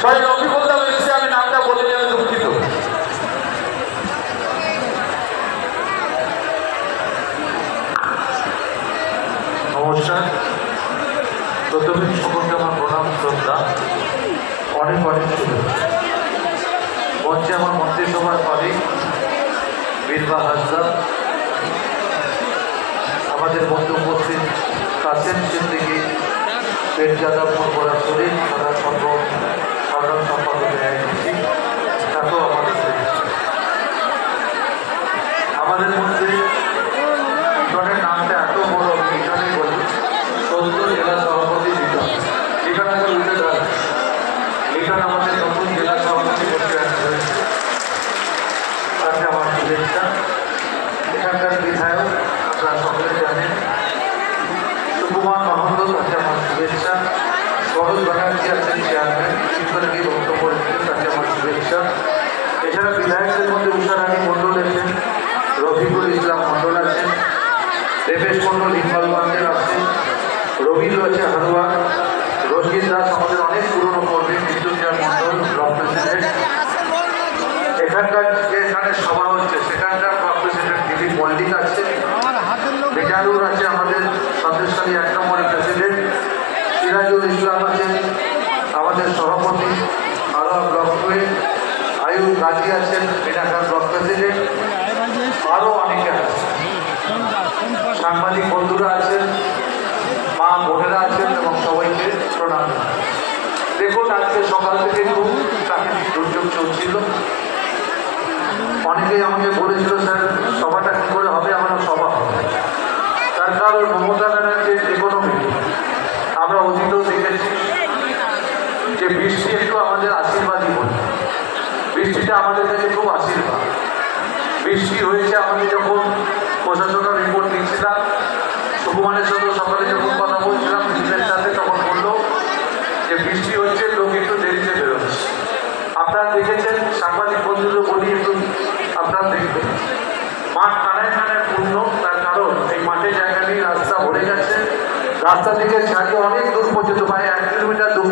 সবাই অভিজ্ঞতা হয়েছে, আমি নামটা বলে আমি দুঃখিত। নমস্কার। প্রথমে সকলকে আমার প্রণাম শ্রদ্ধা, অনেক অনেক শুভেচ্ছা। মঞ্চে আমার মন্ত্রিসভার কলিগ বীরবা হাসদা, আমাদের মধ্যে উপস্থিত কাসেম সিদ্দিকী, পেটযাদবপুর পড়াশোনা সাধারণ সম্পাদকের আইনজীবী, তাকেও আমাদের আমাদের মধ্যে ইটনের নামটা এত বড়, ইটনে বলি ১৪ জেলা সভাপতি লিটন। লিটন আগে উঠে দাঁড়ান। লিটন আমাদের নতুন জেলা সভাপতি করতে আসবে, তাকে আমার শুভেচ্ছা। এখানকার বিধায়ক আপনারা সকলে জানেন সুকুমার মাহাতো, তাকে আমার শুভেচ্ছা। সরোজ ব্যানার্জি আছেন চেয়ারম্যান, শিক্ষার্থী বক্তব্য রেখেছেন, তাকে আমার শুভেচ্ছা। এছাড়া বিধায়কদের মধ্যে উষারানী মণ্ডল আছেন, রফিকুল ইসলাম মণ্ডল আছেন, দেবেশ মণ্ডল ইকবালগঞ্জের আছেন, রবিদু আছে হারোয়া, রঞ্জিত দাস আমাদের অনেক পুরনো কর্মী, মৃত্যুঞ্জয় মণ্ডল ব্লক প্রেসিডেন্ট। এখানকার যেখানে সভা হচ্ছে সেখানকার ব্লক প্রেসিডেন্ট দিলীপ মল্লিক আছে, বেজারুর আছে আমাদের সন্দেশখালী ১ নম্বরের প্রেসিডেন্ট, সিরাজুল ইসলাম আছেন আমাদের সভাপতি হারোয়া ব্লক 2, আয়ুব গাজী আছেন মিনাখার ব্লক প্রেসিডেন্ট, আরও অনেকে আছেন। সাংবাদিক বন্ধুরা আছেন, মা বোনেরা আছেন এবং সবাইকে প্রণাম। দেখুন, আজকে সকাল থেকে খুব প্রাকৃতিক দুর্যোগ চলছিল। অনেকেই আমাকে বলেছিল স্যার সভাটা কী করে হবে, আমরা সভা হবে। তার কারণ মমতা ব্যানার্জির ইকোনমি আমরা অতীতেও দেখেছি যে বৃষ্টি একটু আমাদের আশীর্বাদই বলি। বৃষ্টিটা আমাদের কাছে খুব আশীর্বাদ। বৃষ্টি হয়েছে আমাদের যখন প্রশাসনের রিপোর্ট দিচ্ছিলাম, সুকুমারের সাথে সকালে যখন কথা বলছিলাম দিনের সাথে, তখন বললো যে বৃষ্টি হচ্ছে, লোক একটু দেরিতে বেরোচ্ছে। আপনারা দেখেছেন, সাংবাদিক বন্ধুদের বলি একটু আপনারা দেখবেন, মাঠ কানায় কানায় পূর্ণ। তার কারণ এই মাঠে জায়গা নিয়ে রাস্তা ভরে গেছে, রাস্তা থেকে ছাড়িয়ে অনেক দূর পর্যন্ত, প্রায় 1 কিলোমিটার 2